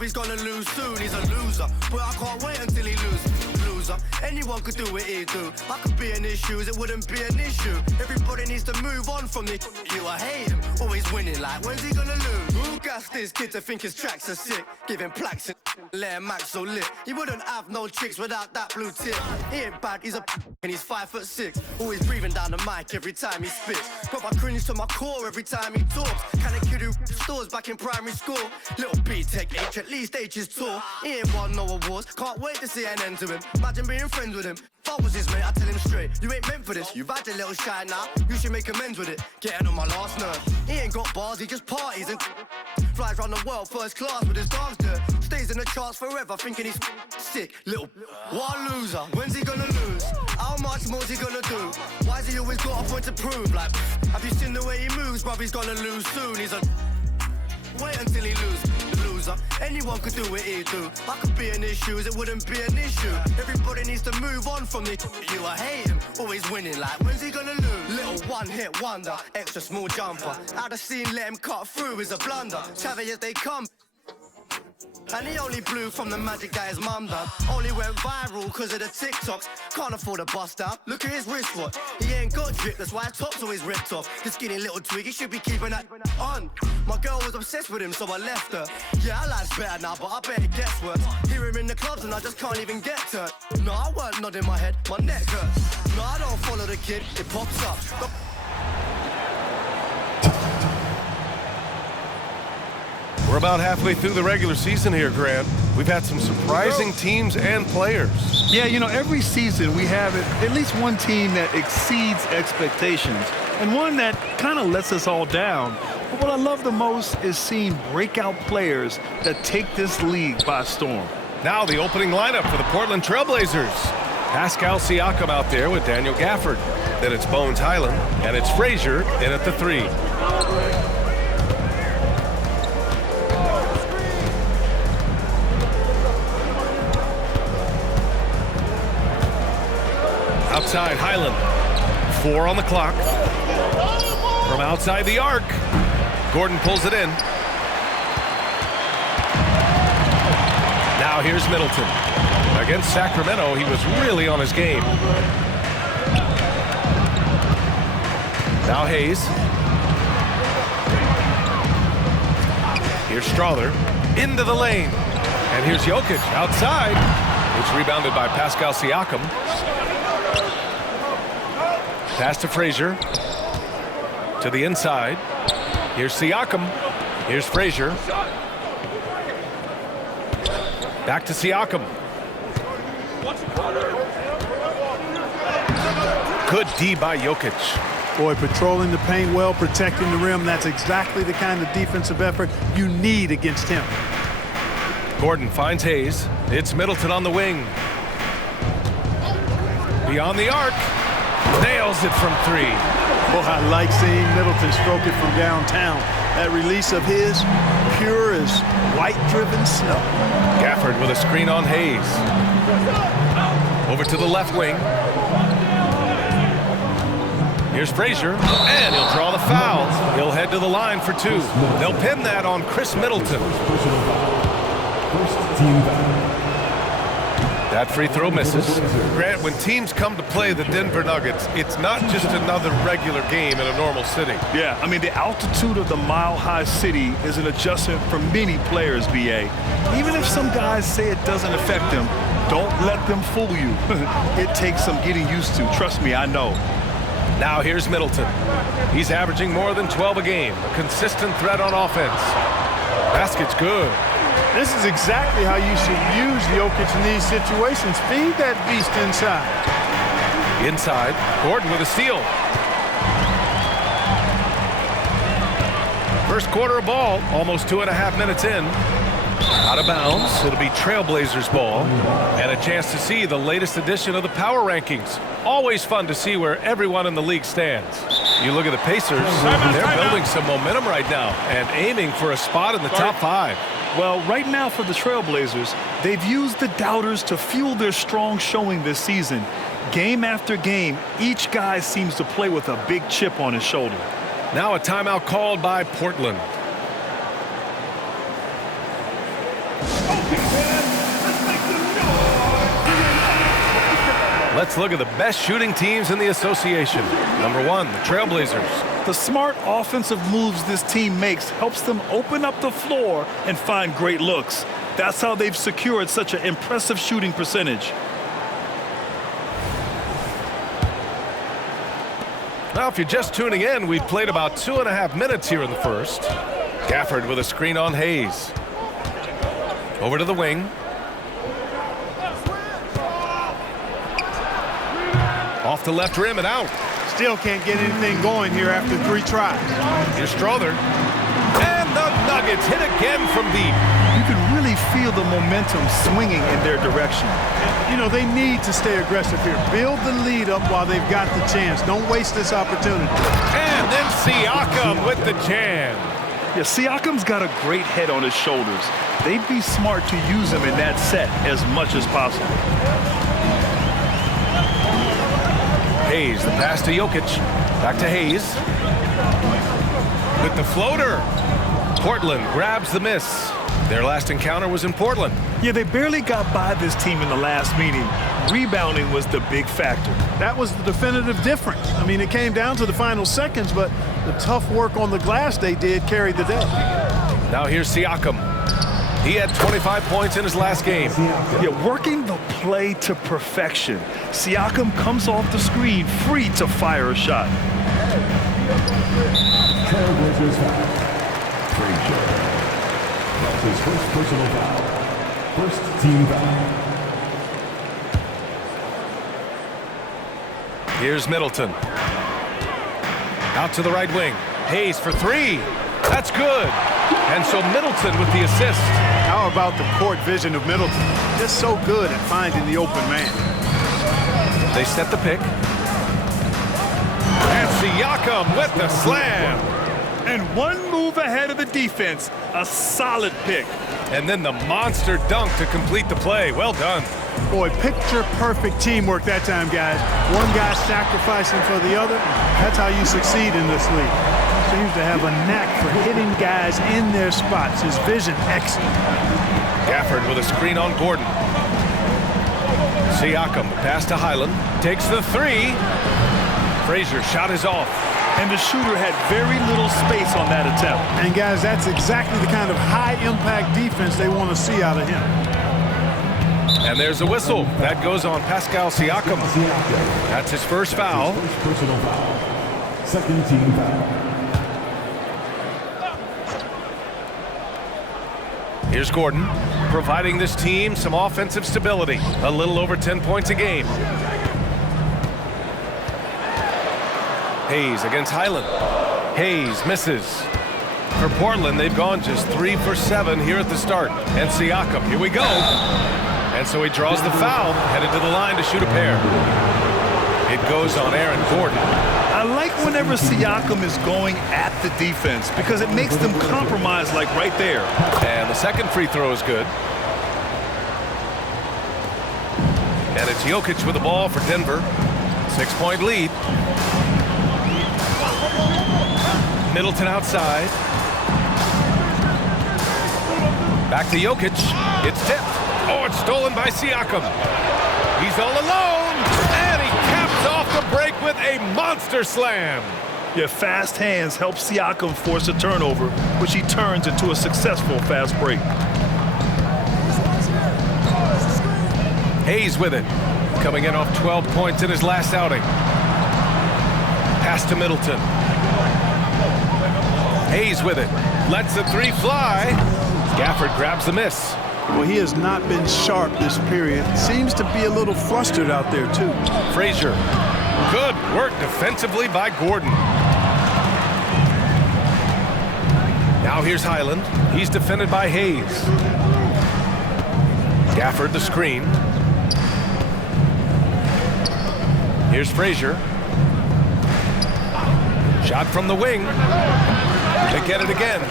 He's gonna lose soon, he's a loser. But I can't wait until he loses. Loser. Anyone could do what he do. I could be in his shoes, it wouldn't be an issue. Everybody needs to move on from this. You, I hate him, always winning. Like, when's he gonna lose? Who gassed this kid to think his tracks are sick? Giving plaques and let him act so lit. He wouldn't have no tricks without that blue tip. He ain't bad, he's a and he's 5'6". Always breathing down the mic every time he spits. Proper cringe to my core every time he talks. Kind of kid who stores back in primary school. Little B-Tech H, at least H is tall. He ain't won no awards, can't wait to see an end to him. Imagine being friends with him. If I was his mate, I'd tell him straight, you ain't meant for this. You've had a little shine now, you should make amends with it. Getting on my last nerve. He ain't got bars, he just parties and flies around the world first class with his dogs there. Stays in the charts forever, thinking he's sick. Little, what a loser. When's he gonna lose? How much more's he gonna do? Why's he always got a point to prove? Like, have you seen the way he moves, bruv? He's gonna lose soon. He's a wait until he loses. Loser. Anyone could do what he do. I could be in his shoes, it wouldn't be an issue. Everybody needs to move on from this. You, I hate him, always winning. Like, when's he gonna lose? Little one-hit wonder, extra small jumper. Out of scene, let him cut through is a blunder. Savage as they come. And he only blew from the magic that his mum done. Only went viral cause of the TikToks. Can't afford a bust down, look at his wristwatch. He ain't got drip, that's why his top's always ripped off. The skinny little twig, he should be keeping that on. My girl was obsessed with him, so I left her. Yeah, I life's better now, but I bet it gets worse. Hear him in the clubs and I just can't even get to it. No, I weren't nodding my head, my neck hurts. No, I don't follow the kid, it pops up. We're about halfway through the regular season here, Grant. We've had some surprising teams and players. Yeah, you know, every season we have at least one team that exceeds expectations and one that kind of lets us all down. But what I love the most is seeing breakout players that take this league by storm. Now the opening lineup for the Portland Trailblazers. Pascal Siakam out there with Daniel Gafford. Then it's Bones Hyland, and it's Frazier in at the 3. Outside, Hyland. 4 on the clock. From outside the arc. Gordon pulls it in. Now here's Middleton. Against Sacramento, he was really on his game. Now Hayes. Here's Strawther. Into the lane. And here's Jokic outside. It's rebounded by Pascal Siakam. Pass to Frazier. To the inside. Here's Siakam. Here's Frazier. Back to Siakam. Good D by Jokic. Boy, patrolling the paint well, protecting the rim. That's exactly the kind of defensive effort you need against him. Gordon finds Hayes. It's Middleton on the wing. Beyond the arc. Nails it from 3. Boy, I like seeing Middleton stroke it from downtown. That release of his, pure as white-driven snow. Gafford with a screen on Hayes. Over to the left wing. Here's Frazier, and he'll draw the foul. He'll head to the line for 2. They'll pin that on Chris Middleton. That free throw misses. Grant, when teams come to play the Denver Nuggets, it's not just another regular game in a normal city. Yeah, I mean, the altitude of the mile-high city is an adjustment for many players, B.A. Even if some guys say it doesn't affect them, don't let them fool you. It takes some getting used to. Trust me, I know. Now here's Middleton. He's averaging more than 12 a game. A consistent threat on offense. Basket's good. This is exactly how you should use Jokic in these situations. Feed that beast inside. Inside, Gordon with a steal. First quarter of ball, almost 2.5 minutes in. Out of bounds, it'll be Trailblazers ball. And a chance to see the latest edition of the power rankings. Always fun to see where everyone in the league stands. You look at the Pacers, they're building some momentum right now and aiming for a spot in the top 5. Well, right now for the Trailblazers, they've used the doubters to fuel their strong showing this season. Game after game, each guy seems to play with a big chip on his shoulder. Now a timeout called by Portland. Let's look at the best shooting teams in the association. Number 1, the Trailblazers. The smart offensive moves this team makes helps them open up the floor and find great looks. That's how they've secured such an impressive shooting percentage. Now, if you're just tuning in, we've played about 2.5 minutes here in the first. Gafford with a screen on Hayes. Over to the wing. Off the left rim and out. Still can't get anything going here after 3 tries. Here's Strother. And the Nuggets hit again from deep. You can really feel the momentum swinging in their direction. You know, they need to stay aggressive here. Build the lead up while they've got the chance. Don't waste this opportunity. And then Siakam with the jam. Yeah, Siakam's got a great head on his shoulders. They'd be smart to use him in that set as much as possible. Hayes, the pass to Jokic. Back to Hayes. With the floater. Portland grabs the miss. Their last encounter was in Portland. Yeah, they barely got by this team in the last meeting. Rebounding was the big factor. That was the definitive difference. I mean, it came down to the final seconds, but the tough work on the glass they did carried the day. Now here's Siakam. He had 25 points in his last game. Yeah, working the play to perfection. Siakam comes off the screen, free to fire a shot. Trailblazers foul. Frazier. That's his first personal foul. First team foul. Here's Middleton. Out to the right wing. Hayes for 3. That's good. And so Middleton with the assist. How about the court vision of Middleton? Just so good at finding the open man. They set the pick. And Siakam with the slam. And one move ahead of the defense. A solid pick. And then the monster dunk to complete the play. Well done. Boy, picture-perfect teamwork that time, guys. One guy sacrificing for the other. That's how you succeed in this league. Seems to have a knack for hitting guys in their spots. His vision, excellent. Gafford with a screen on Gordon. Siakam, pass to Highland. Takes the 3. Frazier shot is off. And the shooter had very little space on that attempt. And guys, that's exactly the kind of high-impact defense they want to see out of him. And there's a whistle. That goes on Pascal Siakam. That's his first foul. First personal foul. Second team foul. Here's Gordon, providing this team some offensive stability. A little over 10 points a game. Hayes against Highland. Hayes misses. For Portland, they've gone just 3 for 7 here at the start. And Siakam, here we go. And so he draws the foul, headed to the line to shoot a pair. It goes on Aaron Gordon. I like whenever Siakam is going at the defense because it makes them compromise like right there. And the second free throw is good. And it's Jokic with the ball for Denver. 6-point lead. Middleton outside. Back to Jokic. It's tipped. Oh, it's stolen by Siakam. He's all alone. And he caps off the break with a monster slam. Yeah, fast hands help Siakam force a turnover, which he turns into a successful fast break. Hayes with it. Coming in off 12 points in his last outing. Pass to Middleton. Hayes with it. Lets the 3 fly. Gafford grabs the miss. Well, he has not been sharp this period. Seems to be a little flustered out there, too. Frazier. Good work defensively by Gordon. Now here's Highland. He's defended by Hayes. Gafford the screen. Here's Frazier. Shot from the wing. They get it again.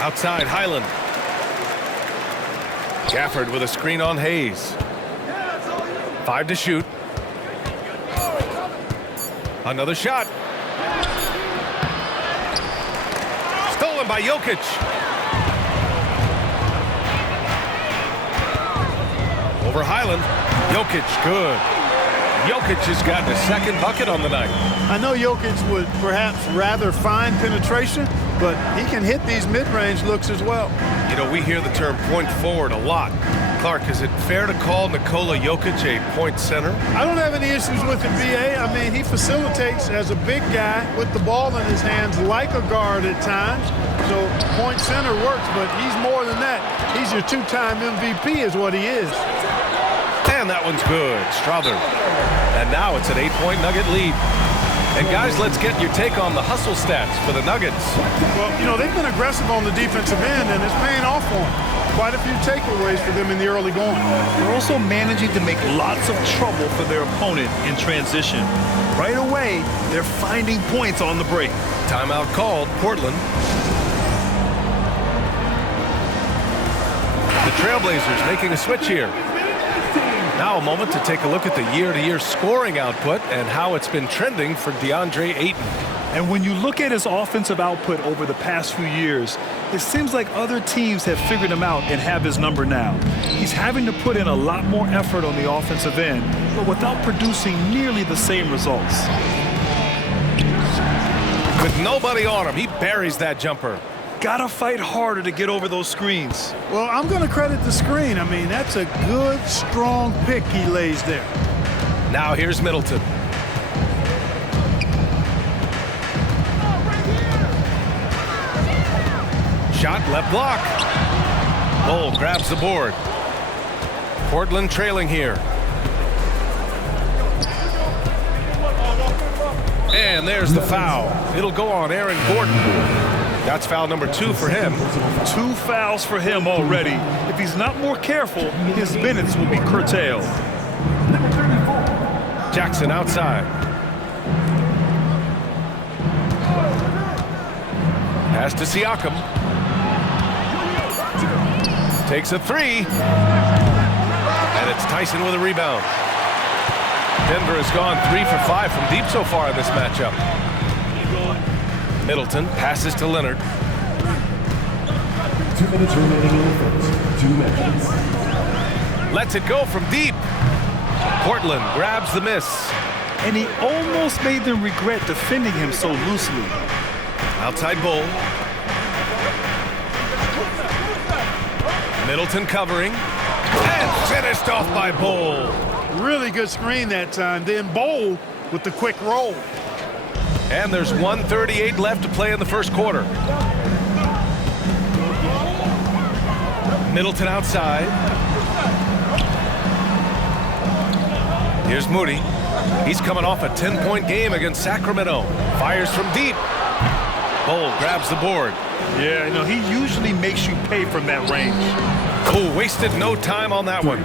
Outside Highland. Gafford with a screen on Hayes. 5 to shoot. Another shot. Stolen by Jokic. over Highland. Jokic, good. Jokic has gotten his second bucket on the night. I know Jokic would perhaps rather find penetration, but he can hit these mid-range looks as well. You know, we hear the term point forward a lot. Clark, is it fair to call Nikola Jokic a point center? I don't have any issues with the BA. I mean, he facilitates as a big guy with the ball in his hands like a guard at times. So point center works, but he's more than that. He's your two-time MVP is what he is. And that one's good. Strother. And now it's an 8-point Nugget lead. And guys, let's get your take on the hustle stats for the Nuggets. Well, you know, they've been aggressive on the defensive end, and it's paying off for them. Quite a few takeaways for them in the early going. They're also managing to make lots of trouble for their opponent in transition. Right away, they're finding points on the break. Timeout called, Portland. The Trailblazers making a switch here. Now a moment to take a look at the year-to-year scoring output and how it's been trending for DeAndre Ayton. And when you look at his offensive output over the past few years, it seems like other teams have figured him out and have his number now. He's having to put in a lot more effort on the offensive end, but without producing nearly the same results. With nobody on him, he buries that jumper. Gotta fight harder to get over those screens. Well, I'm going to credit the screen. I mean, that's a good, strong pick he lays there. Now here's Middleton. Shot left block. Bull grabs the board. Portland trailing here. And there's the foul. It'll go on Aaron Gordon. That's foul number 2 for him. 2 fouls for him already. If he's not more careful, his minutes will be curtailed. Jackson outside. Pass to Siakam. Takes a 3. And it's Tyson with a rebound. Denver has gone 3 for 5 from deep so far in this matchup. Middleton passes to Leonard. 2 minutes remaining in the first. 2 minutes. Lets it go from deep. Portland grabs the miss. And he almost made them regret defending him so loosely. Outside Bull. Middleton covering. And finished off by Bull. Really good screen that time. Then Bowl with the quick roll. And there's 1:38 left to play in the first quarter. Middleton outside. Here's Moody. He's coming off a 10-point game against Sacramento. Fires from deep. Bull grabs the board. Yeah, you know, he usually makes you pay from that range. Oh, wasted no time on that one.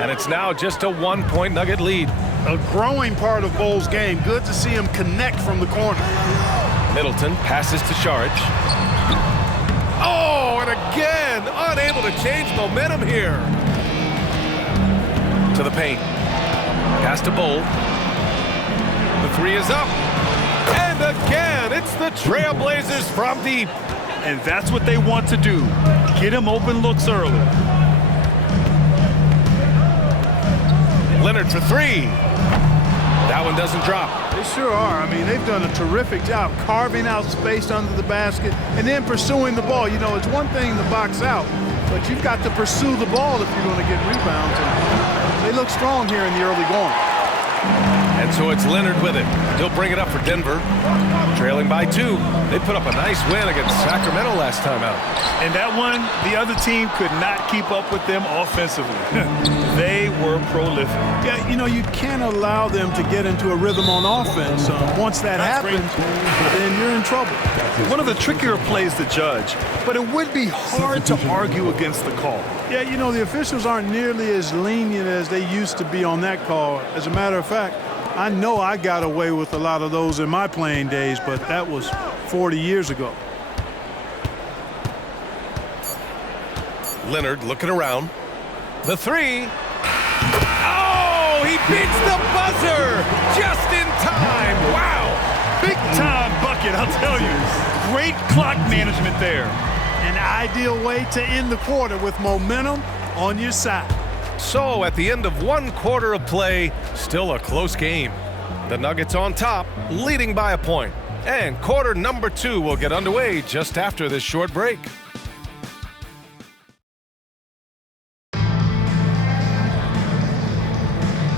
And it's now just a 1-point Nugget lead. A growing part of Bull's game. Good to see him connect from the corner. Middleton passes to Saric. Oh, and again, unable to change momentum here. To the paint. Pass to Bull. The 3 is up. And again, it's the Trailblazers from deep. And that's what they want to do. Get him open looks early. Leonard for 3. That one doesn't drop. They sure are. I mean, they've done a terrific job carving out space under the basket and then pursuing the ball. You know, it's one thing to box out, but you've got to pursue the ball if you're going to get rebounds. And they look strong here in the early going. And so it's Leonard with it. He'll bring it up for Denver. Trailing by 2. They put up a nice win against Sacramento last time out. And that one, the other team could not keep up with them offensively. They were prolific. Yeah, you know, you can't allow them to get into a rhythm on offense. Once that happens, then you're in trouble. One of the trickier plays to judge, but it would be hard to argue against the call. Yeah, you know, the officials aren't nearly as lenient as they used to be on that call. As a matter of fact, I know I got away with a lot of those in my playing days, but that was 40 years ago. Leonard looking around. The 3. Oh, he beats the buzzer just in time. Wow. Big time bucket, I'll tell you. Great clock management there. An ideal way to end the quarter with momentum on your side. So at the end of 1 quarter of play, still a close game. The Nuggets on top, leading by a point. And quarter number 2 will get underway just after this short break.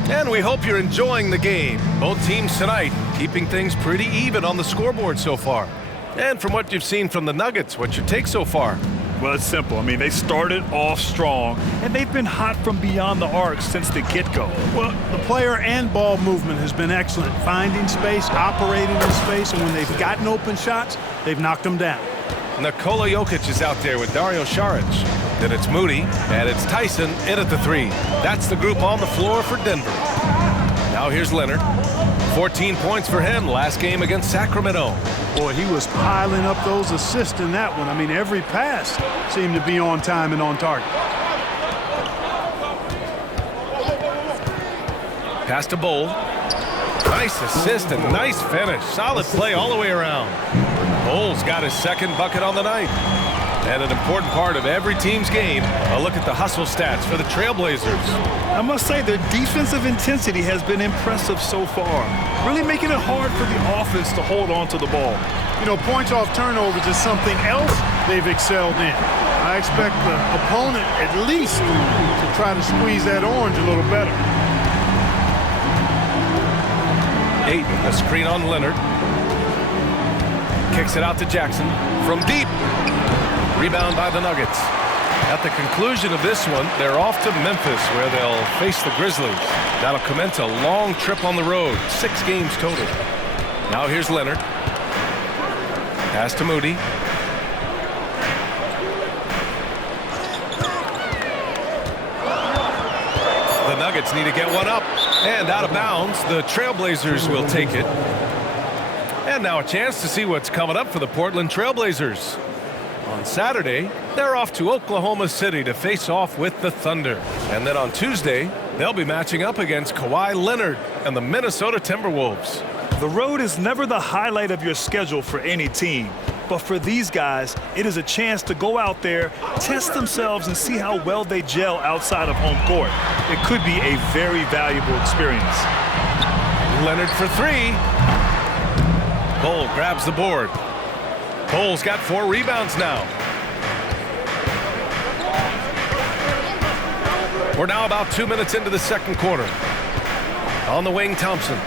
And we hope you're enjoying the game. Both teams tonight keeping things pretty even on the scoreboard so far. And from what you've seen from the Nuggets, what's your take so far? Well, it's simple. I mean, they started off strong, and they've been hot from beyond the arc since the get-go. Well, the player and ball movement has been excellent. Finding space, operating in space, and when they've gotten open shots, they've knocked them down. Nikola Jokic is out there with Dario Saric. Then it's Moody, and it's Tyson in at the 3. That's the group on the floor for Denver. Now here's Leonard. 14 points for him last game against Sacramento. Boy, he was piling up those assists in that one. I mean, every pass seemed to be on time and on target. Pass to Bol. Nice assist and nice finish. Solid play all the way around. Bol's got his second bucket on the night. And an important part of every team's game, a look at the hustle stats for the Trailblazers. I must say their defensive intensity has been impressive so far, really making it hard for the offense to hold on to the ball. You know, points off turnovers is something else they've excelled in. I expect the opponent at least to try to squeeze that orange a little better. Ayton, a screen on Leonard. Kicks it out to Jackson from deep. Rebound by the Nuggets. At the conclusion of this one, they're off to Memphis, where they'll face the Grizzlies. That'll commence a long trip on the road, 6 games total. Now here's Leonard. Pass to Moody. The Nuggets need to get one up. And out of bounds, the Trailblazers will take it. And now a chance to see what's coming up for the Portland Trailblazers. On Saturday, they're off to Oklahoma City to face off with the Thunder. And then on Tuesday, they'll be matching up against Kawhi Leonard and the Minnesota Timberwolves. The road is never the highlight of your schedule for any team. But for these guys, it is a chance to go out there, test themselves, and see how well they gel outside of home court. It could be a very valuable experience. Leonard for 3. Bol grabs the board. Bol's got 4 rebounds now. We're now about 2 minutes into the second quarter. On the wing, Thompson.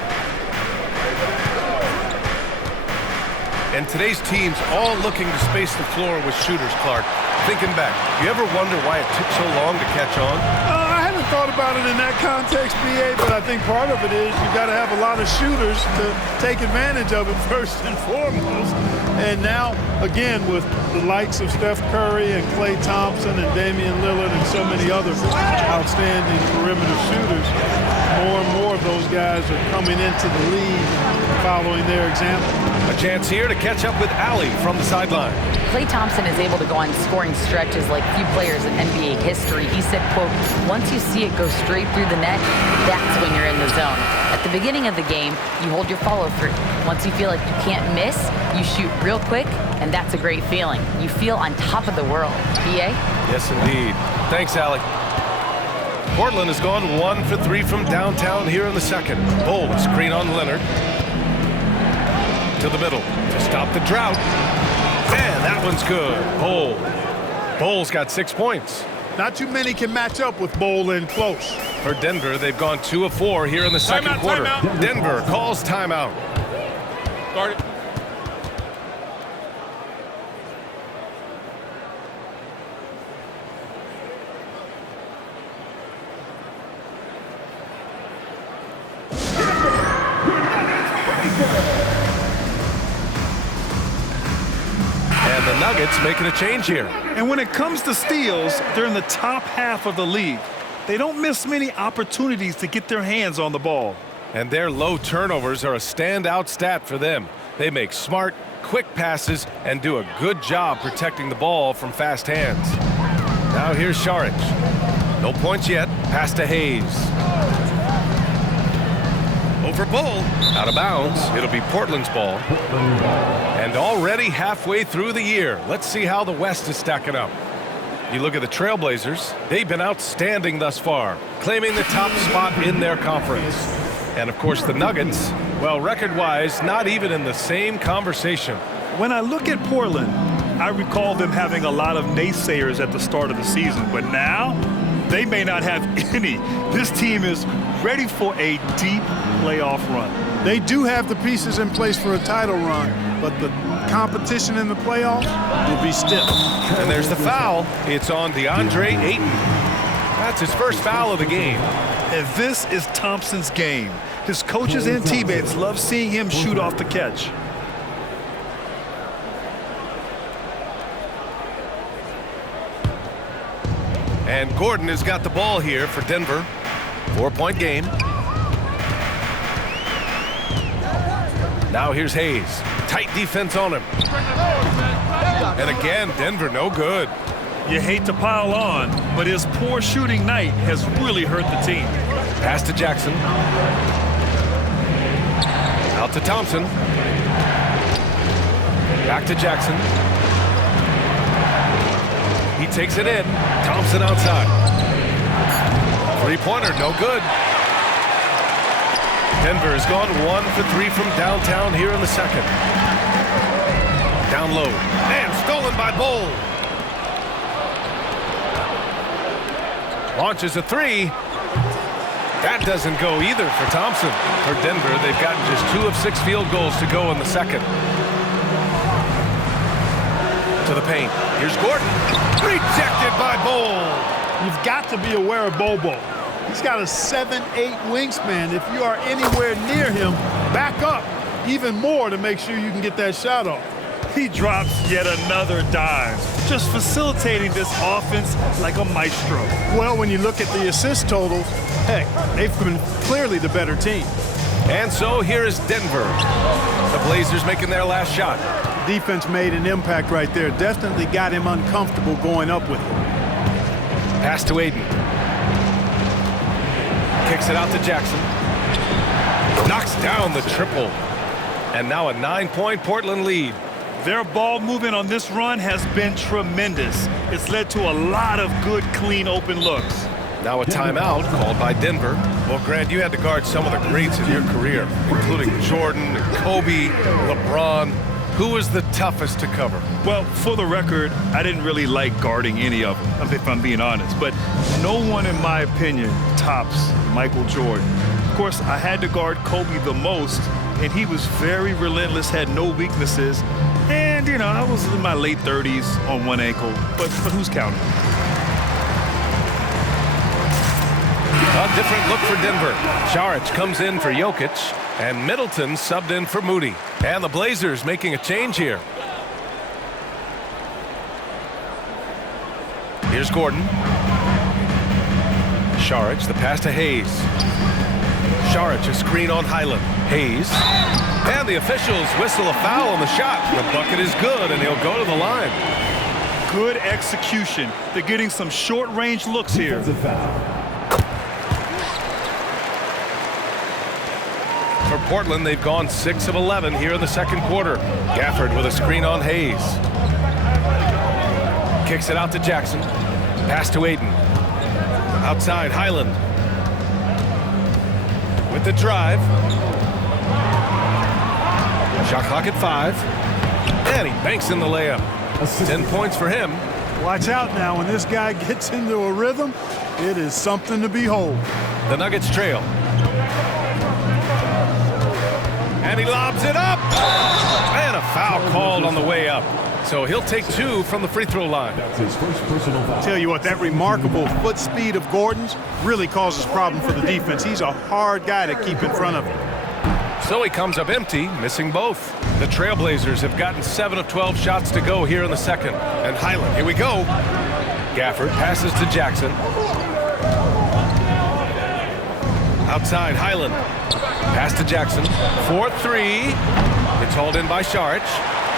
And today's team's all looking to space the floor with shooters, Clark. Thinking back, you ever wonder why it took so long to catch on? I haven't thought about it in that context, B.A., but I think part of it is you got to have a lot of shooters to take advantage of it first and foremost. And now, again, with the likes of Steph Curry and Klay Thompson and Damian Lillard and so many other outstanding perimeter shooters, more and more of those guys are coming into the league following their example. A chance here to catch up with Allie from the sideline. Klay Thompson is able to go on scoring stretches like few players in NBA history. He said, quote, once you see it go straight through the net, that's when you're in the zone. At the beginning of the game, you hold your follow-through. Once you feel like you can't miss, you shoot real quick, and that's a great feeling. You feel on top of the world. B.A.? Yes, indeed. Thanks, Allie. Portland has gone 1 for 3 from downtown here in the second. Bol, screen on Leonard. To the middle to stop the drought. And that one's good. Bol's got 6 points. Not too many can match up with Bol in close. For Denver, they've gone 2 of 4 here in the second quarter. Timeout. Denver calls timeout. Start it. And the Nuggets making a change here. And when it comes to steals, they're in the top half of the league. They don't miss many opportunities to get their hands on the ball. And their low turnovers are a standout stat for them. They make smart, quick passes and do a good job protecting the ball from fast hands. Now here's Saric. No points yet. Pass to Hayes. Over Bol. Out of bounds. It'll be Portland's ball. And already halfway through the year. Let's see how the West is stacking up. You look at the Trailblazers, they've been outstanding thus far, claiming the top spot in their conference. And of course the Nuggets, well, record-wise, not even in the same conversation. When I look at Portland, I recall them having a lot of naysayers at the start of the season, but now they may not have any. This team is ready for a deep playoff run. They do have the pieces in place for a title run, but the competition in the playoffs will be stiff. And there's the foul. It's on DeAndre Ayton. That's his first foul of the game. And this is Thompson's game. His coaches and teammates love seeing him shoot off the catch. And Gordon has got the ball here for Denver. 4-point game. Now here's Hayes. Tight defense on him. And again, Denver no good. You hate to pile on, but his poor shooting night has really hurt the team. Pass to Jackson. Out to Thompson. Back to Jackson. He takes it in. Thompson outside. Three-pointer, no good. Denver has gone 1 for 3 from downtown here in the second. Down low. And stolen by Bol. Launches a three. That doesn't go either for Thompson. For Denver, they've gotten just 2 of 6 field goals to go in the second. To the paint. Here's Gordon. Rejected by Bol. You've got to be aware of Bobo. He's got a 7'8" wingspan. If you are anywhere near him, back up even more to make sure you can get that shot off. He drops yet another dive, just facilitating this offense like a maestro. Well, when you look at the assist totals, heck, they've been clearly the better team. And so here is Denver. The Blazers making their last shot. Defense made an impact right there. Definitely got him uncomfortable going up with it. Pass to Ayton. Kicks it out to Jackson. Knocks down the triple. And now a 9-point Portland lead. Their ball movement on this run has been tremendous. It's led to a lot of good, clean, open looks. Now a timeout called by Denver. Well, Grant, you had to guard some of the greats in your career, including Jordan, Kobe, LeBron. Who was the toughest to cover? Well, for the record, I didn't really like guarding any of them, if I'm being honest. But no one, in my opinion, tops Michael Jordan. Of course, I had to guard Kobe the most, and he was very relentless, had no weaknesses. And, you know, I was in my late 30s on one ankle, but who's counting? A different look for Denver. Saric comes in for Jokic, and Middleton subbed in for Moody. And the Blazers making a change here. Here's Gordon. Saric, the pass to Hayes. Saric, a screen on Highland. Hayes. And the officials whistle a foul on the shot. The bucket is good, and he'll go to the line. Good execution. They're getting some short-range looks here. For Portland, they've gone 6 of 11 here in the second quarter. Gafford with a screen on Hayes. Kicks it out to Jackson. Pass to Ayton. Outside, Highland. With the drive. Shot clock at 5. And he banks in the layup. 10 points for him. Watch out now. When this guy gets into a rhythm, it is something to behold. The Nuggets trail. And he lobs it up. And a foul called on the way up. So he'll take 2 from the free throw line. That's his first personal foul. Tell you what, that remarkable foot speed of Gordon's really causes problem for the defense. He's a hard guy to keep in front of him. So he comes up empty, missing both. The Trailblazers have gotten 7 of 12 shots to go here in the second. And Highland, here we go. Gafford passes to Jackson. Outside, Highland. Pass to Jackson. 4-3. It's hauled in by Saric.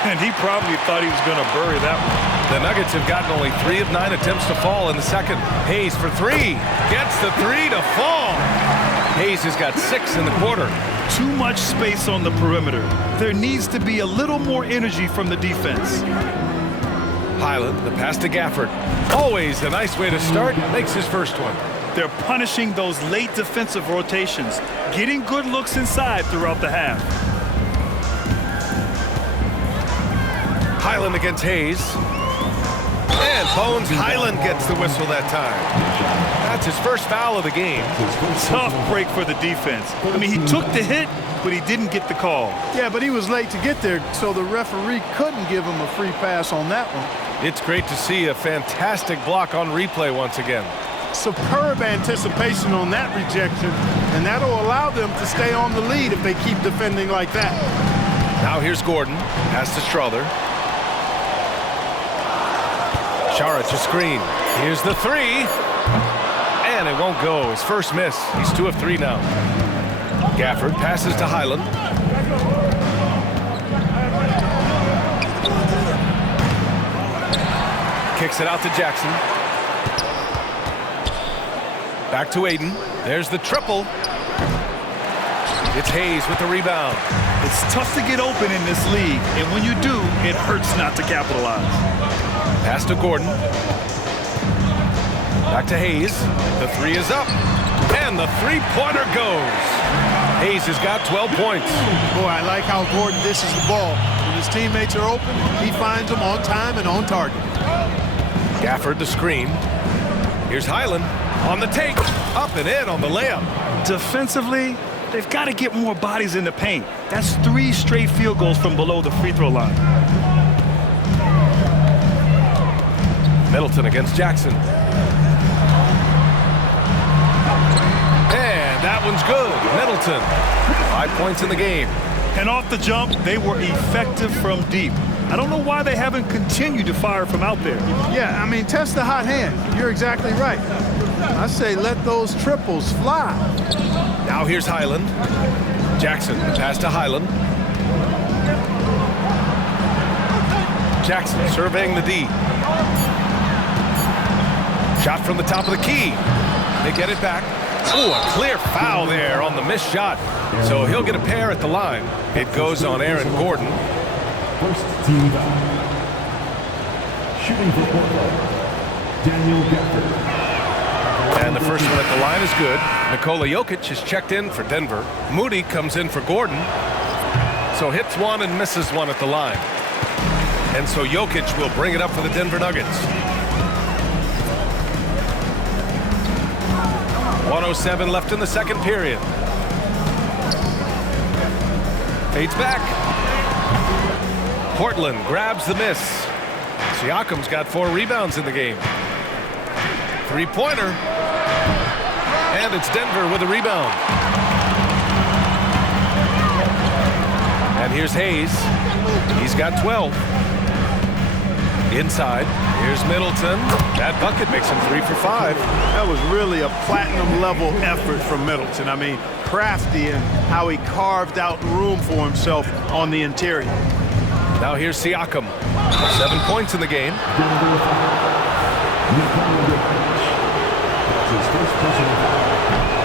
And he probably thought he was going to bury that one. The Nuggets have gotten only 3 of 9 attempts to fall in the second. Hayes for 3. Gets the 3 to fall. Hayes has got 6 in the quarter. Too much space on the perimeter. There needs to be a little more energy from the defense. Highland, the pass to Gafford. Always a nice way to start. Makes his first one. They're punishing those late defensive rotations, getting good looks inside throughout the half. Highland against Hayes. And Bones Highland gets the whistle that time. That's his first foul of the game. Tough break for the defense. I mean, he took the hit, but he didn't get the call. Yeah, but he was late to get there, so the referee couldn't give him a free pass on that one. It's great to see a fantastic block on replay once again. Superb anticipation on that rejection, and that'll allow them to stay on the lead if they keep defending like that. Now here's Gordon. Pass to Strother. Chara to screen. Here's the three. And it won't go. His first miss. He's 2 of 3 now. Gafford passes to Highland. Kicks it out to Jackson. Back to Aiden. There's the triple. It's Hayes with the rebound. It's tough to get open in this league, and when you do, it hurts not to capitalize. Pass to Gordon. Back to Hayes. The three is up. And the three-pointer goes. Hayes has got 12 points. Boy, I like how Gordon dishes the ball. When his teammates are open, he finds them on time and on target. Gafford the screen. Here's Highland on the take. Up and in on the layup. Defensively, they've got to get more bodies in the paint. That's 3 straight field goals from below the free throw line. Middleton against Jackson. And that one's good. Middleton, 5 points in the game. And off the jump, they were effective from deep. I don't know why they haven't continued to fire from out there. Yeah, I mean, test the hot hand. You're exactly right. I say let those triples fly. Now here's Highland. Jackson, pass to Highland. Jackson surveying the D. Shot from the top of the key. They get it back. Oh, a clear foul there on the missed shot. So he'll get a pair at the line. It goes on Aaron Gordon. First team foul. Shooting for Portland, Daniel Gafford. And the first one at the line is good. Nikola Jokic is checked in for Denver. Moody comes in for Gordon. So hits one and misses one at the line. And so Jokic will bring it up for the Denver Nuggets. 1:07 left in the second period. Fades back. Portland grabs the miss. Siakam's got 4 rebounds in the game. Three-pointer. And it's Denver with a rebound. And here's Hayes. He's got 12. Inside. Here's Middleton. That bucket makes him 3 for 5. That was really a platinum-level effort from Middleton. I mean, crafty in how he carved out room for himself on the interior. Now here's Siakam. 7 points in the game.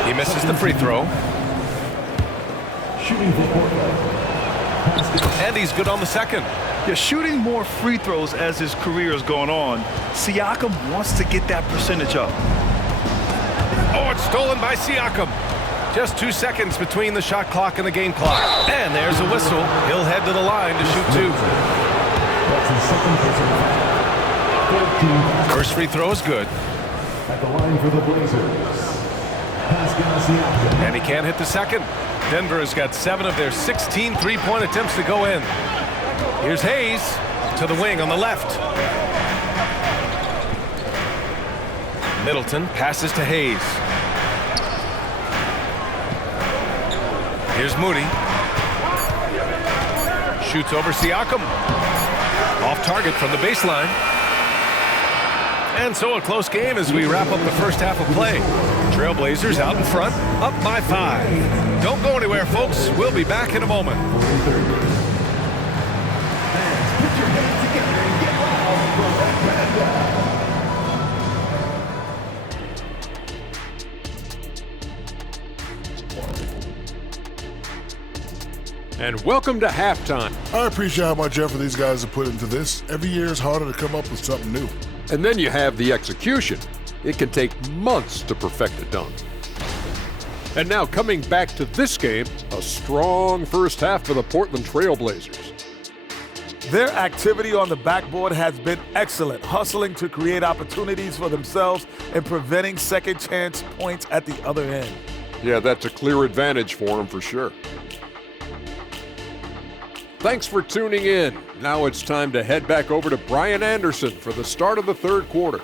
He misses the free throw. Shooting for Portland. And he's good on the second. Yeah, shooting more free throws as his career is going on. Siakam wants to get that percentage up. Oh, it's stolen by Siakam. Just 2 seconds between the shot clock and the game clock. And there's a whistle. He'll head to the line to shoot 2. That's his second personal foul. First free throw is good. At the line for the Blazers, Pascal Siakam. And he can't hit the second. Denver has got 7 of their 16 three-point attempts to go in. Here's Hayes to the wing on the left. Middleton passes to Hayes. Here's Moody. Shoots over Siakam. Off target from the baseline. And so a close game as we wrap up the first half of play. Trailblazers out in front, up by 5. Don't go anywhere, folks. We'll be back in a moment. And welcome to halftime. I appreciate how much effort these guys have put into this. Every year is harder to come up with something new. And then you have the execution. It can take months to perfect a dunk. And now coming back to this game, a strong first half for the Portland Trail Blazers. Their activity on the backboard has been excellent, hustling to create opportunities for themselves and preventing second chance points at the other end. Yeah, that's a clear advantage for them for sure. Thanks for tuning in. Now it's time to head back over to Brian Anderson for the start of the third quarter.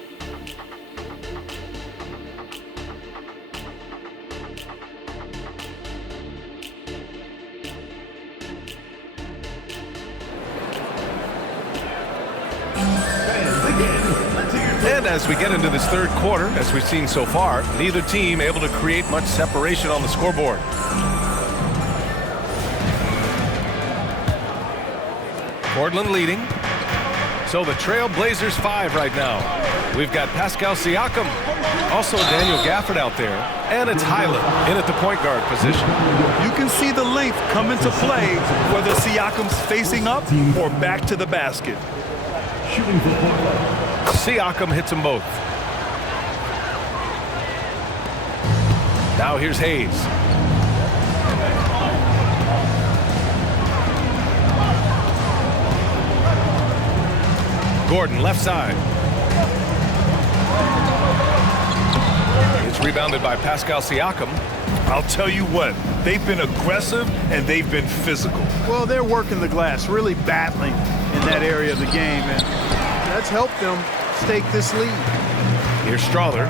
And as we get into this third quarter, as we've seen so far, neither team able to create much separation on the scoreboard. Portland leading. So the Trail Blazers 5 right now. We've got Pascal Siakam, also Daniel Gafford out there, and it's Hyland in at the point guard position. You can see the length come into play whether Siakam's facing up or back to the basket. Shooting for Portland. Siakam hits them both. Now here's Hayes. Gordon, left side. It's rebounded by Pascal Siakam. I'll tell you what, they've been aggressive and they've been physical. Well, they're working the glass, really battling in that area of the game, and that's helped them stake this lead. Here's Strawther.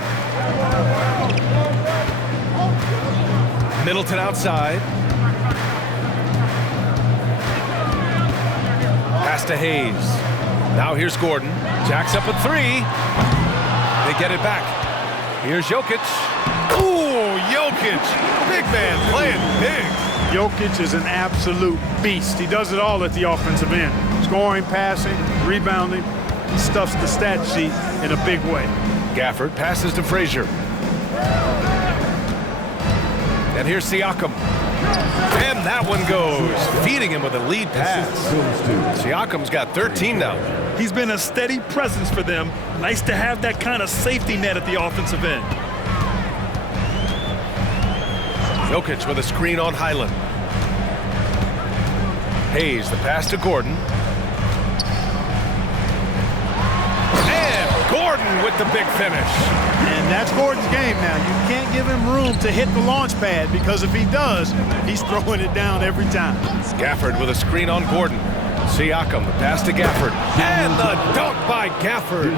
Middleton outside. Pass to Hayes. Now here's Gordon. Jacks up a three. They get it back. Here's Jokic. Ooh, Jokic. Big man playing big. Jokic is an absolute beast. He does it all at the offensive end. Scoring, passing, rebounding. He stuffs the stat sheet in a big way. Gafford passes to Frazier. And here's Siakam. And that one goes. Feeding him with a lead pass. Siakam's got 13 now. He's been a steady presence for them. Nice to have that kind of safety net at the offensive end. Jokic with a screen on Hyland. Hayes, the pass to Gordon. And Gordon with the big finish. And that's Gordon's game now. You can't give him room to hit the launch pad, because if he does, he's throwing it down every time. Gafford with a screen on Gordon. Siakam, the pass to Gafford. And the dunk by Gafford.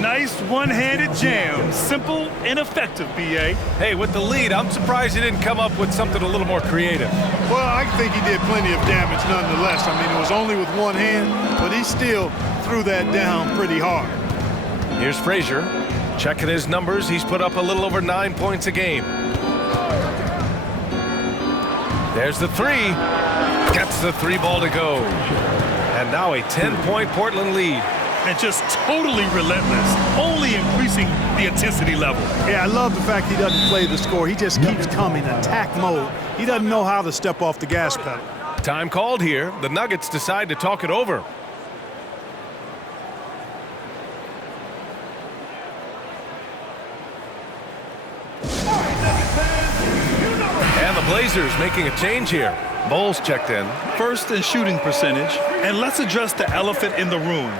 Nice one-handed jam. Simple and effective, B.A. Hey, with the lead, I'm surprised he didn't come up with something a little more creative. Well, I think he did plenty of damage nonetheless. I mean, it was only with one hand, but he still threw that down pretty hard. Here's Frazier. Checking his numbers, he's put up a little over 9 points a game. There's the three. Gets the three ball to go. And now a 10-point Portland lead. And just totally relentless, only increasing the intensity level. Yeah, I love the fact he doesn't play the score. He just keeps coming, attack mode. He doesn't know how to step off the gas pedal. Time called here. The Nuggets decide to talk it over. And the Blazers making a change here. Bowles checked in. First in shooting percentage. And let's address the elephant in the room.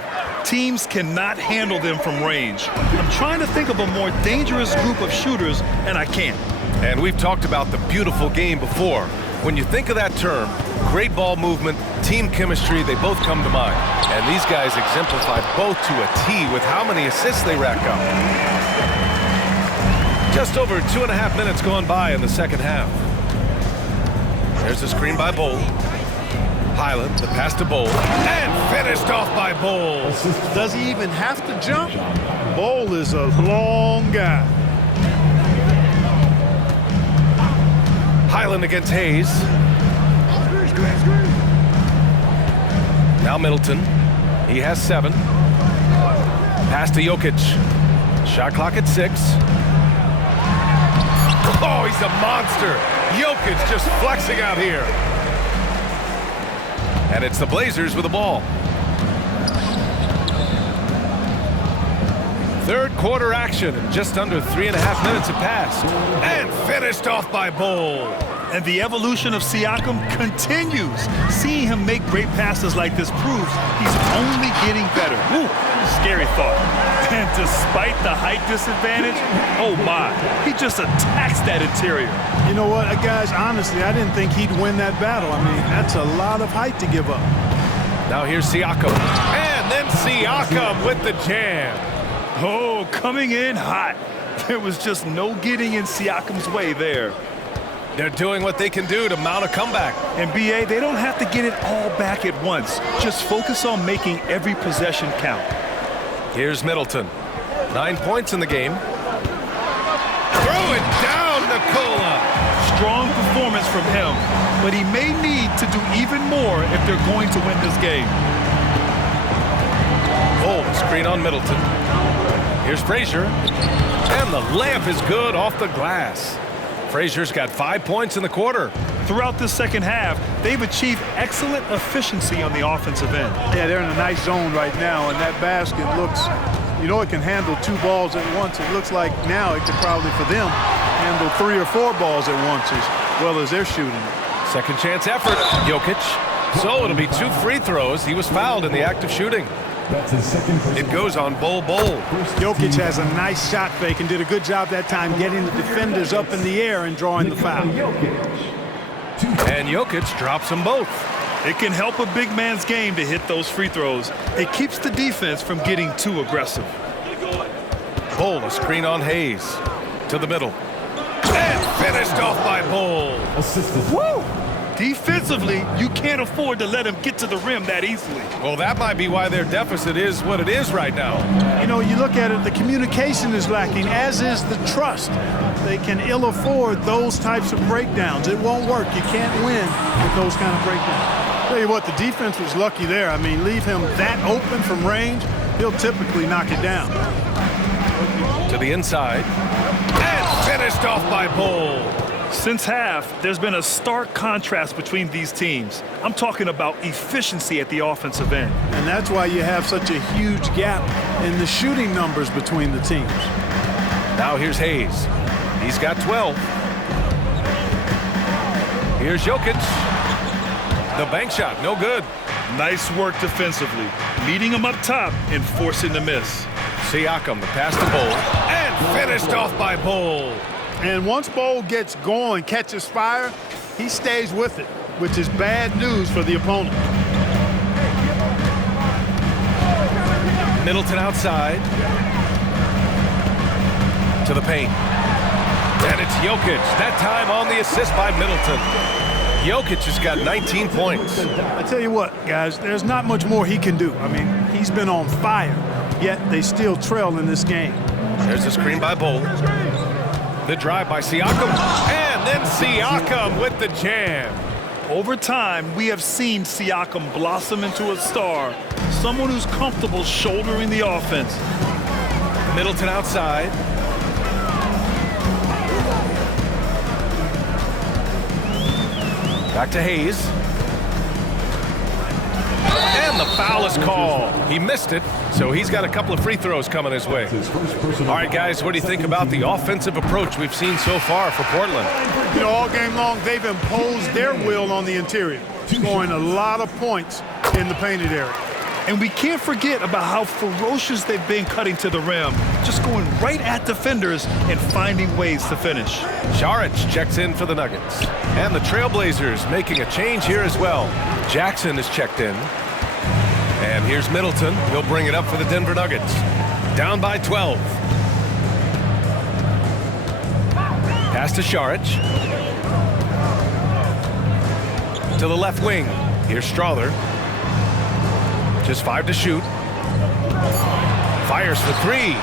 Teams cannot handle them from range. I'm trying to think of a more dangerous group of shooters, and I can't. And we've talked about the beautiful game before. When you think of that term, great ball movement, team chemistry, they both come to mind. And these guys exemplify both to a T with how many assists they rack up. Just over 2.5 minutes gone by in the second half. There's a screen by Bol. Hyland, the pass to Bol. And finished off by Bol. Does he even have to jump? Bol is a long guy. Hyland against Hayes. Now Middleton. He has 7. Pass to Jokic. Shot clock at 6. Oh, he's a monster. Jokic just flexing out here. And it's the Blazers with the ball. Third quarter action, and just under 3.5 minutes have passed. And finished off by Bol. And the evolution of Siakam continues. Seeing him make great passes like this proves he's only getting better. Ooh, scary thought. And despite the height disadvantage, oh my, he just attacks that interior. You know what, guys, honestly, I didn't think he'd win that battle. I mean, that's a lot of height to give up. Now here's Siakam. And then Siakam with the jam. Oh, coming in hot. There was just no getting in Siakam's way there. They're doing what they can do to mount a comeback. And B.A., they don't have to get it all back at once. Just focus on making every possession count. Here's Middleton. 9 points in the game. Throw it down, Nikola. Strong performance from him, but he may need to do even more if they're going to win this game. Oh, screen on Middleton. Here's Frazier. And the layup is good off the glass. Frazier's got 5 points in the quarter. Throughout this second half, they've achieved excellent efficiency on the offensive end. Yeah, they're in a nice zone right now, and that basket looks, you know, it can handle 2 balls at once. It looks like now it could probably, for them, handle 3 or 4 balls at once as well as they're shooting. Second chance effort, Jokic. So it'll be 2 free throws. He was fouled in the act of shooting. That's his second. It goes on Bol. Jokic has a nice shot fake and did a good job that time getting the defenders up in the air and drawing the foul. And Jokic drops them both. It can help a big man's game to hit those free throws. It keeps the defense from getting too aggressive. Bol, a screen on Hayes. To the middle. And finished off by Bol. Assisted. Woo! Defensively, you can't afford to let him get to the rim that easily. Well, that might be why their deficit is what it is right now. You know, you look at it, the communication is lacking, as is the trust. They can ill afford those types of breakdowns. It won't work. You can't win with those kind of breakdowns. Tell you what, the defense was lucky there. I mean, leave him that open from range, he'll typically knock it down. To the inside. And finished off by Bol. Since half, there's been a stark contrast between these teams. I'm talking about efficiency at the offensive end. And that's why you have such a huge gap in the shooting numbers between the teams. Now here's Hayes. He's got 12. Here's Jokic. The bank shot, no good. Nice work defensively, meeting him up top and forcing the miss. Siakam, the pass to Bol. And finished off by Bol. And once Bol gets going, catches fire, he stays with it, which is bad news for the opponent. Middleton outside. To the paint. And it's Jokic. That time on the assist by Middleton. Jokic has got 19 points. I tell you what, guys, there's not much more he can do. I mean, he's been on fire, yet they still trail in this game. There's a screen by Bol. The drive by Siakam, and then Siakam with the jam. Over time, we have seen Siakam blossom into a star, someone who's comfortable shouldering the offense. Middleton outside. Back to Hayes. And the foul is called. He missed it, so he's got a couple of free throws coming his way. All right, guys, what do you think about the offensive approach we've seen so far for Portland? You know, all game long, they've imposed their will on the interior, scoring a lot of points in the painted area. And we can't forget about how ferocious they've been cutting to the rim, just going right at defenders and finding ways to finish. Saric checks in for the Nuggets. And the Trailblazers making a change here as well. Jackson is checked in. And here's Middleton. He'll bring it up for the Denver Nuggets. Down by 12. Pass to Saric. To the left wing. Here's Strawther. Just 5 to shoot. Fires for 3.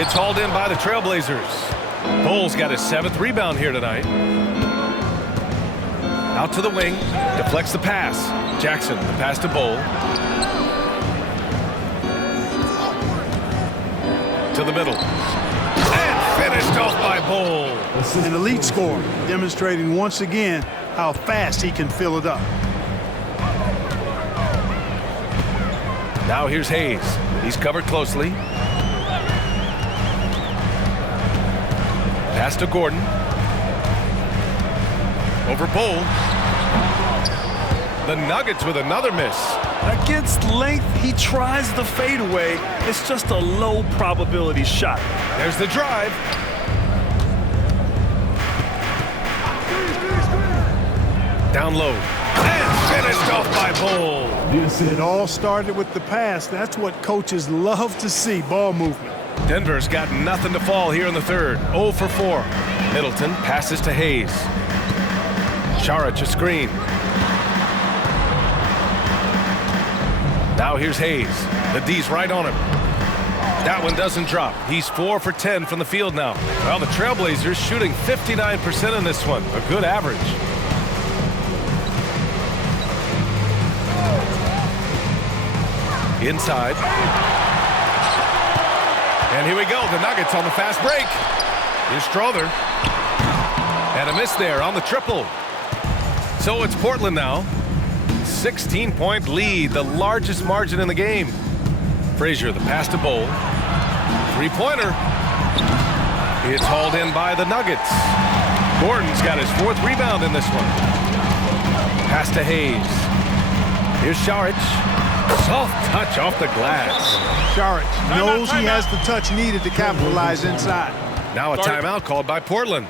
It's hauled in by the Trailblazers. Bol's got his 7th rebound here tonight. Out to the wing. Deflects the pass. Jackson, the pass to Bol. To the middle. And finished off by Bol. An elite scorer, demonstrating once again how fast he can fill it up. Now here's Hayes. He's covered closely. Pass to Gordon. Over Bull. The Nuggets with another miss. Against length, he tries the fadeaway. It's just a low probability shot. There's the drive. Down low. And finished off by Bull. It all started with the pass. That's what coaches love to see, ball movement. Denver's got nothing to fall here in the third. 0 for 4. Middleton passes to Hayes. Saric a screen. Now here's Hayes. The D's right on him. That one doesn't drop. He's 4 for 10 from the field now. Well, the Trailblazers shooting 59% in this one. A good average. Inside. And here we go. The Nuggets on the fast break. Here's Strother. And a miss there on the triple. So it's Portland now. 16-point lead, the largest margin in the game. Frazier, the pass to Bull. Three-pointer. It's hauled in by the Nuggets. Gordon's got his 4th rebound in this one. Pass to Hayes. Here's Saric. Soft touch off the glass. Saric knows he has the touch needed to capitalize inside. Now a timeout called by Portland.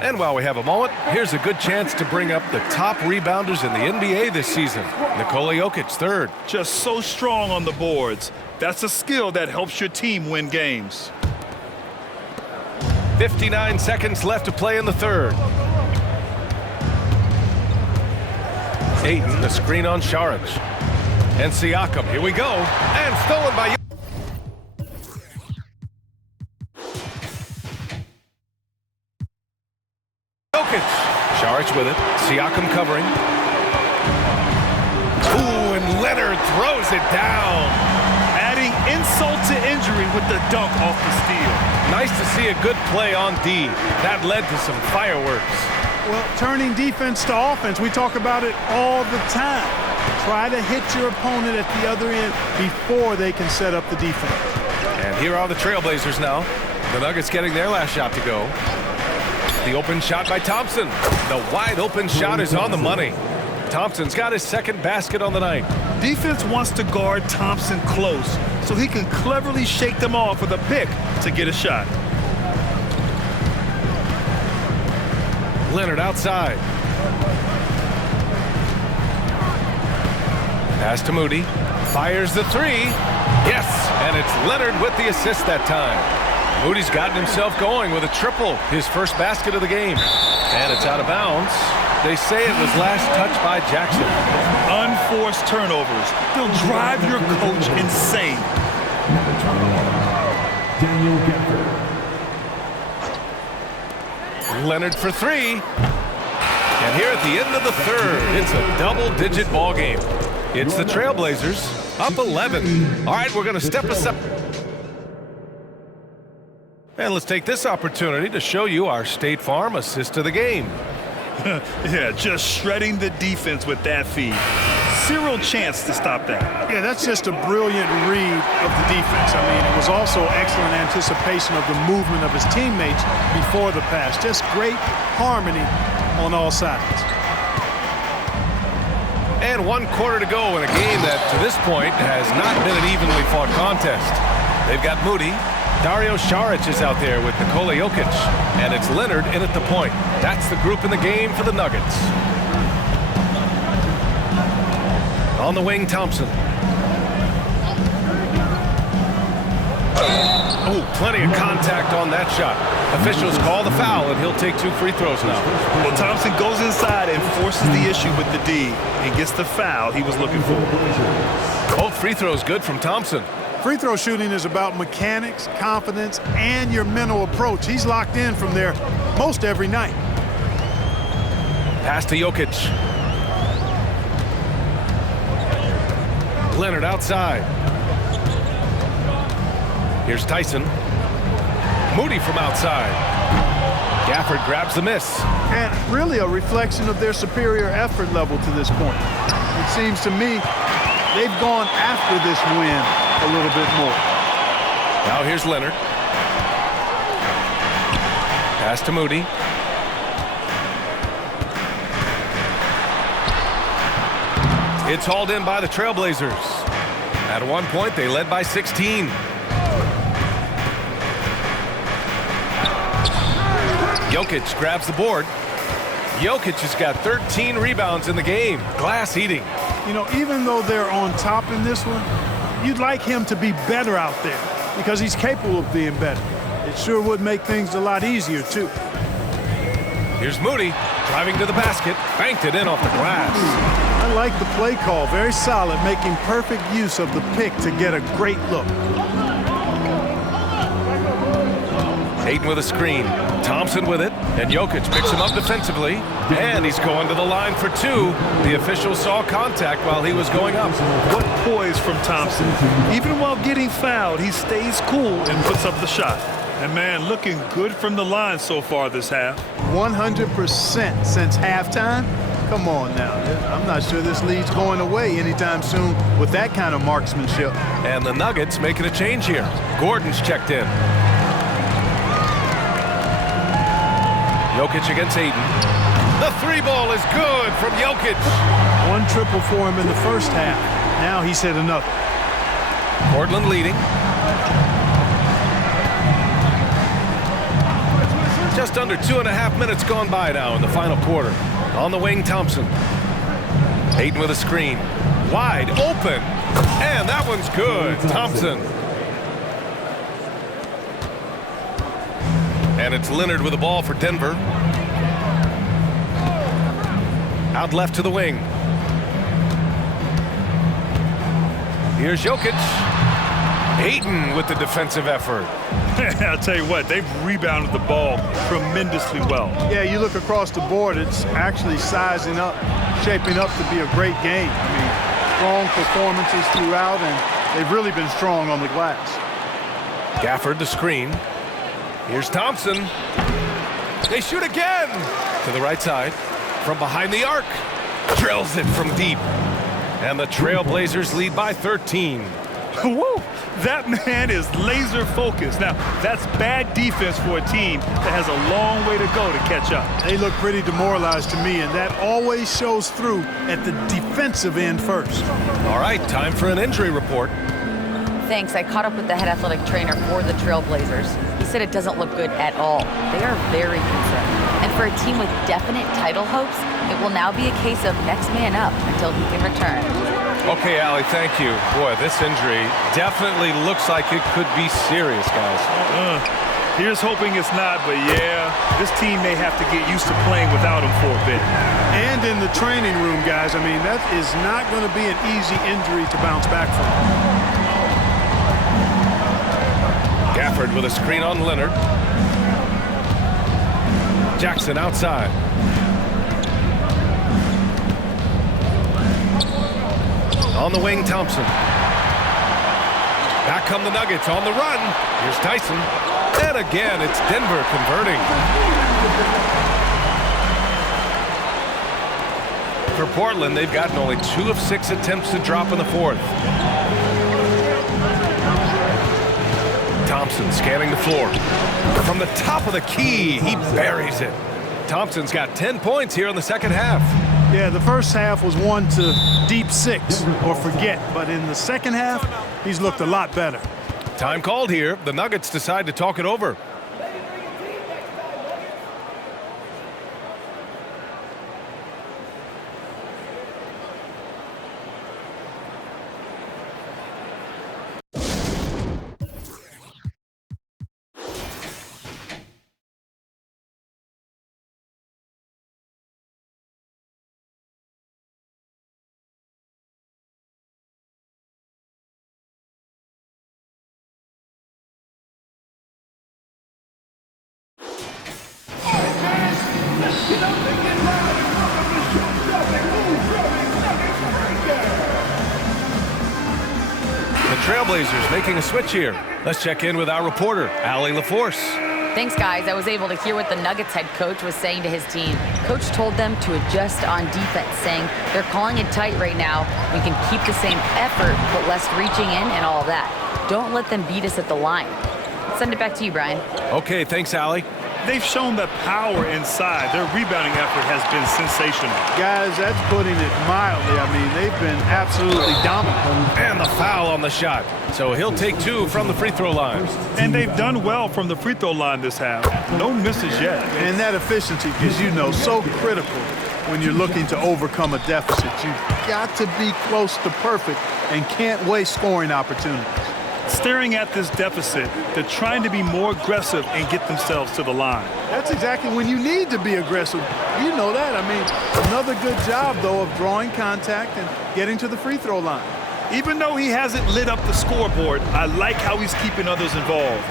And while we have a moment, here's a good chance to bring up the top rebounders in the NBA this season. Nikola Jokic, 3rd. Just so strong on the boards. That's a skill that helps your team win games. 59 seconds left to play in the third. Ayton, the screen on Saric. And Siakam, here we go. And stolen by Jokic. Saric with it. Siakam covering. Ooh, and Leonard throws it down. Adding insult to injury with the dunk off the steal. Nice to see a good play on D. That led to some fireworks. Well, turning defense to offense, we talk about it all the time. Try to hit your opponent at the other end before they can set up the defense. And here are the Trailblazers now. The Nuggets getting their last shot to go. The open shot by Thompson. The wide open shot is on the money. Thompson's got his 2nd basket on the night. Defense wants to guard Thompson close so he can cleverly shake them off with a pick to get a shot. Leonard outside. Pass to Moody. Fires the 3. Yes, and it's Leonard with the assist that time. Moody's gotten himself going with a triple, his 1st basket of the game. And it's out of bounds. They say it was last touched by Jackson. Unforced turnovers. They'll drive your coach insane. Number 21, Daniel Gafford. Leonard for 3. And here at the end of the third, it's a double-digit ball game. It's the Trailblazers up 11. All right, we're going to step aside. And let's take this opportunity to show you our State Farm assist of the game. Yeah, just shredding the defense with that feed. Zero chance to stop that. Yeah, that's just a brilliant read of the defense. I mean, it was also excellent anticipation of the movement of his teammates before the pass. Just great harmony on all sides. And 1 quarter to go in a game that, to this point, has not been an evenly fought contest. They've got Moody. Dario Saric is out there with Nikola Jokic. And it's Leonard in at the point. That's the group in the game for the Nuggets. On the wing, Thompson. Oh, plenty of contact on that shot. Officials call the foul, and he'll take 2 free throws now. Well, Thompson goes inside and forces the issue with the D and gets the foul he was looking for. Both free throws good from Thompson. Free throw shooting is about mechanics, confidence, and your mental approach. He's locked in from there most every night. Pass to Jokic. Leonard outside. Here's Tyson. Moody from outside. Gafford grabs the miss. And really a reflection of their superior effort level to this point. It seems to me they've gone after this win a little bit more. Now here's Leonard. Pass to Moody. It's hauled in by the Trailblazers. At one point, they led by 16. Jokic grabs the board. Jokic has got 13 rebounds in the game. Glass eating. You know, even though they're on top in this one, you'd like him to be better out there because he's capable of being better. It sure would make things a lot easier, too. Here's Moody driving to the basket. Banked it in off the glass. I like the play call. Very solid, making perfect use of the pick to get a great look. Ayton with a screen. Thompson with it. And Jokic picks him up defensively. And he's going to the line for two. The official saw contact while he was going up. What poise from Thompson. Even while getting fouled, he stays cool and puts up the shot. And man, looking good from the line so far this half. 100% since halftime. Come on now. I'm not sure this lead's going away anytime soon with that kind of marksmanship. And the Nuggets making a change here. Gordon's checked in. Jokic against Ayton. The three ball is good from Jokic. One triple for him in the first half. Now he's hit another. Portland leading. Just under 2.5 minutes gone by now in the final quarter. On the wing, Thompson. Ayton with a screen. Wide open. And that one's good. Thompson. And it's Leonard with the ball for Denver. Out left to the wing. Here's Jokic. Ayton with the defensive effort. I'll tell you what, they've rebounded the ball tremendously well. Yeah, you look across the board, it's actually sizing up, shaping up to be a great game. I mean, strong performances throughout, and they've really been strong on the glass. Gafford the screen. Here's Thompson. They shoot again. To the right side. From behind the arc. Drills it from deep. And the Trailblazers lead by 13. Woo! That man is laser focused. Now, that's bad defense for a team that has a long way to go to catch up. They look pretty demoralized to me, and that always shows through at the defensive end first. All right, time for an injury report. Thanks. I caught up with the head athletic trainer for the Trailblazers. He said it doesn't look good at all. They are very concerned. And for a team with definite title hopes, it will now be a case of next man up until he can return. Okay, Allie, thank you. Boy, this injury definitely looks like it could be serious, guys. Here's hoping it's not, but yeah, this team may have to get used to playing without him for a bit. And in the training room, guys, I mean, that is not going to be an easy injury to bounce back from. Gafford with a screen on Leonard. Jackson outside. On the wing, Thompson. Back come the Nuggets on the run. Here's Tyson. And again, it's Denver converting. For Portland, they've gotten only 2 of 6 attempts to drop in the fourth. Thompson scanning the floor. From the top of the key, he buries it. Thompson's got 10 points here in the second half. Yeah, the first half was one to deep 6 or forget, but in the second half, he's looked a lot better. Time called here. The Nuggets decide to talk it over. Trailblazers making a switch here. Let's check in with our reporter, Allie LaForce. Thanks, guys. I was able to hear what the Nuggets head coach was saying to his team. Coach told them to adjust on defense, saying they're calling it tight right now. We can keep the same effort, but less reaching in and all that. Don't let them beat us at the line. Send it back to you, Brian. Okay, thanks, Allie. They've shown the power inside. Their rebounding effort has been sensational. Guys, that's putting it mildly. I mean, they've been absolutely dominant. And the foul on the shot. So he'll take 2 from the free throw line. And they've done well from the free throw line this half. No misses yet. And that efficiency is, you know, so critical when you're looking to overcome a deficit. You've got to be close to perfect and can't waste scoring opportunities. Staring at this deficit, they're trying to be more aggressive and get themselves to the line. That's exactly when you need to be aggressive. You know that. I mean, another good job, though, of drawing contact and getting to the free throw line. Even though he hasn't lit up the scoreboard, I like how he's keeping others involved.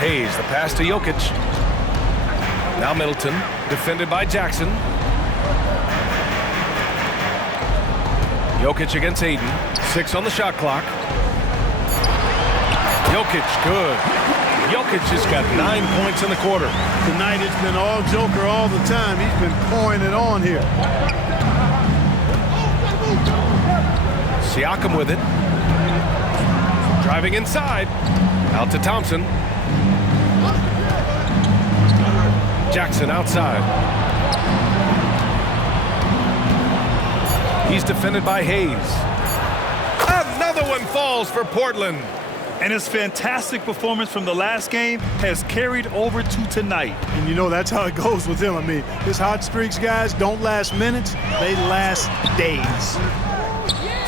Hayes, the pass to Jokic. Now Middleton, defended by Jackson. Jokic against Ayton. 6 on the shot clock. Jokic, good. Jokic has got 9 points in the quarter. Tonight it's been all Joker all the time. He's been pouring it on here. Siakam with it. Driving inside. Out to Thompson. Jackson outside. He's defended by Hayes. Another one falls for Portland. And his fantastic performance from the last game has carried over to tonight. And you know, that's how it goes with him. I mean, his hot streaks, guys, don't last minutes. They last days.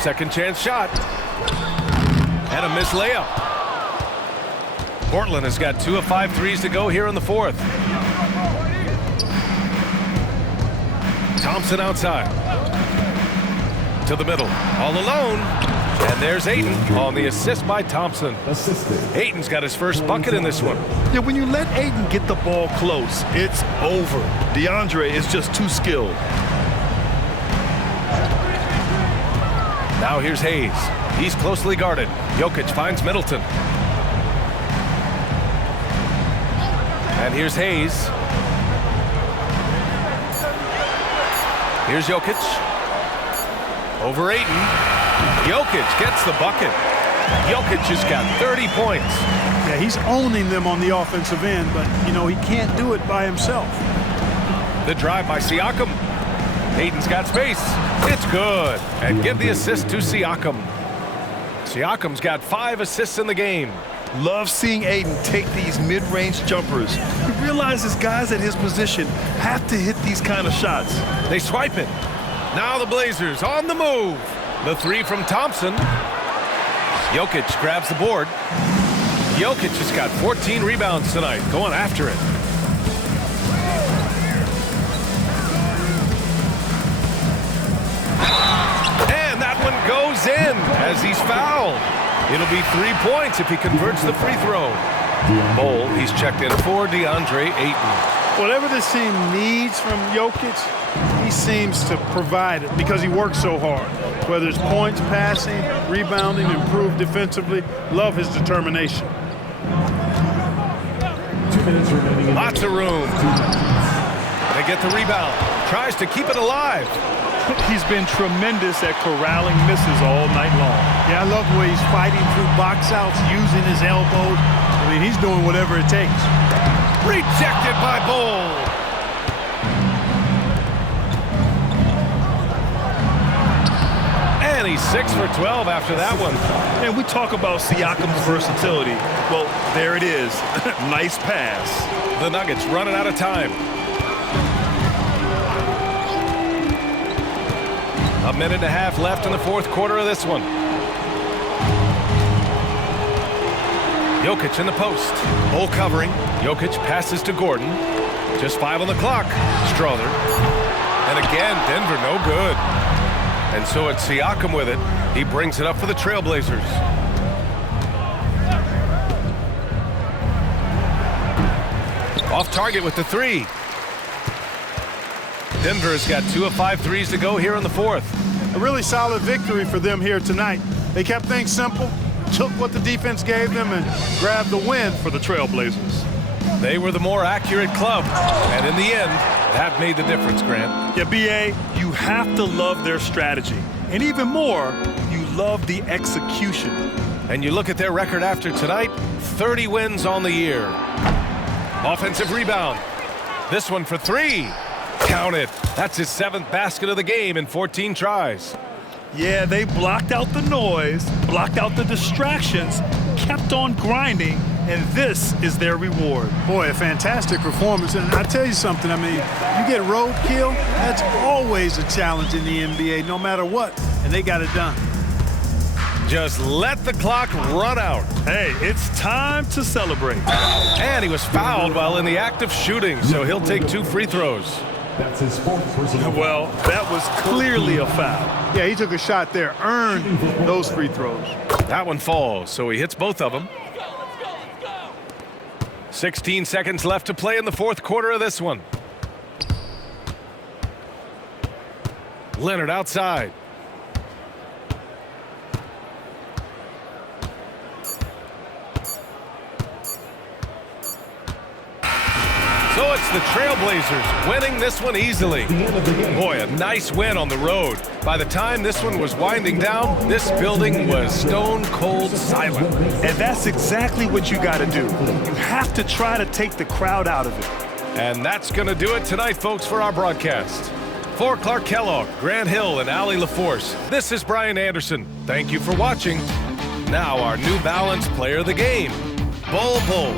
Second chance shot. And a missed layup. Portland has got 2 of 5 threes to go here in the 4th. Thompson outside. To the middle. All alone. And there's Ayton on the assist by Thompson. Ayton's got his first bucket in this one. Yeah, when you let Ayton get the ball close, it's over. DeAndre is just too skilled. Now here's Hayes. He's closely guarded. Jokic finds Middleton. And here's Hayes. Here's Jokic. Over Ayton. Jokic gets the bucket. Jokic has got 30 points. Yeah, he's owning them on the offensive end, but, you know, he can't do it by himself. The drive by Siakam. Ayton's got space. It's good. And give the assist to Siakam. Siakam's got 5 assists in the game. Love seeing Ayton take these mid-range jumpers. He realizes guys at his position have to hit these kind of shots. They swipe it. Now the Blazers on the move. The 3 from Thompson. Jokic grabs the board. Jokic has got 14 rebounds tonight, going after it. And that one goes in as he's fouled. It'll be 3 points if he converts the free throw. Bol, he's checked in for DeAndre Ayton. Whatever this team needs from Jokic, he seems to provide it because he works so hard. Whether it's points, passing, rebounding, improved defensively, love his determination. 2 minutes remaining. Lots of room. They get the rebound. Tries to keep it alive. He's been tremendous at corralling misses all night long. Yeah, I love the way he's fighting through box outs, using his elbows. I mean, he's doing whatever it takes. Rejected by Bol. And he's 6 for 12 after that one. And we talk about Siakam's versatility. Well, there it is. Nice pass. The Nuggets running out of time. A minute and a half left in the 4th quarter of this one. Jokic in the post. Bol covering. Jokic passes to Gordon. Just 5 on the clock. Strother. And again, Denver no good. And so it's Siakam with it. He brings it up for the Trailblazers. Off target with the 3. Denver has got 2 of 5 threes to go here in the 4th. A really solid victory for them here tonight. They kept things simple, took what the defense gave them, and grabbed the win for the Trailblazers. They were the more accurate club, and in the end, that made the difference, Grant. Yeah, B.A., you have to love their strategy. And even more, you love the execution. And you look at their record after tonight, 30 wins on the year. Offensive rebound. This one for three. Count it. That's his 7th basket of the game in 14 tries. Yeah, they blocked out the noise, blocked out the distractions, kept on grinding, and this is their reward. Boy, a fantastic performance. And I tell you something, I mean, you get roadkill, that's always a challenge in the NBA, no matter what, and they got it done. Just let the clock run out. Hey, it's time to celebrate. And he was fouled while in the act of shooting, so he'll take 2 free throws. That's his 4th personal foul. Well, that was clearly a foul. Yeah, he took a shot there, earned those free throws. That one falls, so he hits both of them. 16 seconds left to play in the 4th quarter of this one. Leonard outside. So it's the Trailblazers winning this one easily. Boy, a nice win on the road. By the time this one was winding down, this building was stone cold silent. And that's exactly what you got to do. You have to try to take the crowd out of it. And that's going to do it tonight, folks, for our broadcast. For Clark Kellogg, Grant Hill, and Allie LaForce, this is Brian Anderson. Thank you for watching. Now our New Balance player of the game, Bol Bol.